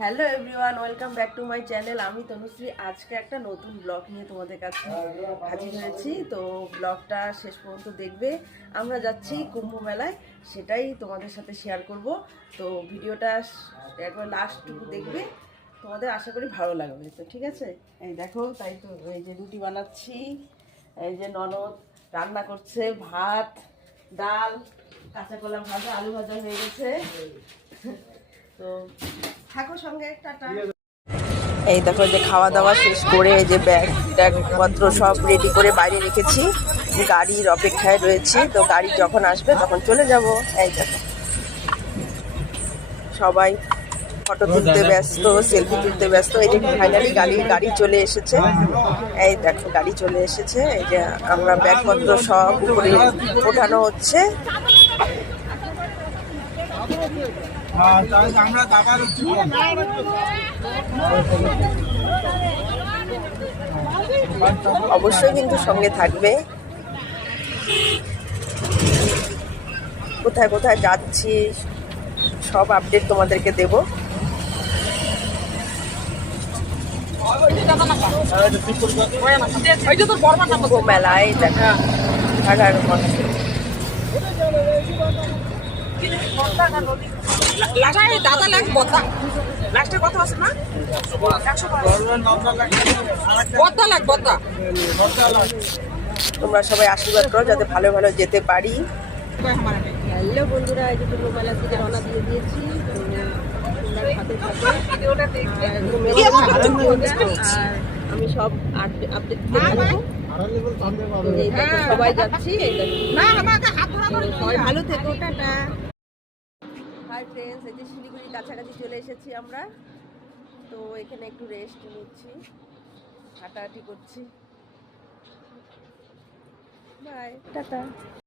Hello everyone, welcome back to my channel. আমি তনুশ্রী। আজকে একটা নতুন ব্লগ নিয়ে তোমাদের কাছে হাজির হয়েছি। তো ব্লগটা শেষ পর্যন্ত দেখবে। আমরা যাচ্ছি কুম্ভ মেলায়, সেটাই তোমাদের সাথে শেয়ার করব। তো ভিডিওটা একবার লাস্টটুকু দেখবে, তোমাদের আশা করি ভালো লাগবে। তো ঠিক আছে, এই দেখো, তাই তো এই যে রুটি বানাচ্ছি, এই যে ননদ রান্না করছে, ভাত, ডাল, কাঁচা কলা ভাজা, আলু ভাজা হয়ে গেছে। তো থাকো সঙ্গে। টাটা। এই দেখো, যে খাওয়া দাওয়া শেষ করে এই যে ব্যাগপত্র সব রেডি করে বাইরে রেখেছি, গাড়ির অপেক্ষায় রয়েছি। তো গাড়ি যখন আসবে তখন চলে যাব। এই দেখো, সবাই ফটো তুলতে ব্যস্ত, সেলফি তুলতে ব্যস্ত। এই যে ফাইনালি গাড়ি চলে এসেছে। এই দেখো, গাড়ি চলে এসেছে। এই যে আমরা ব্যাগপত্র সব উপরে ওঠানো হচ্ছে। অবশ্যই কিন্তু সঙ্গে থাকবে। কোথায় কোথায় যাচ্ছি সব আপডেট তোমাদেরকে দেব। মেলায় দেখা ঢাকার মধ্যে তোমরা সবাই আশীর্বাদ করো যাতে ভালো ভালো যেতে পারি। হ্যালো বন্ধুরা, এই যে কুম্ভ মেলা থেকে রওনা দিয়ে দিয়েছি। আমি সব আপডেট সবাই যাচ্ছি। সবাই ভালো থেকো, টাটা। হাই ফ্রেন্ডস, এই যে শিলিগুড়ি কাছাকাছি চলে এসেছি আমরা। তো এখানে একটু রেস্ট নিচ্ছি, হাঁটাহাঁটি করছি। Bye, tata.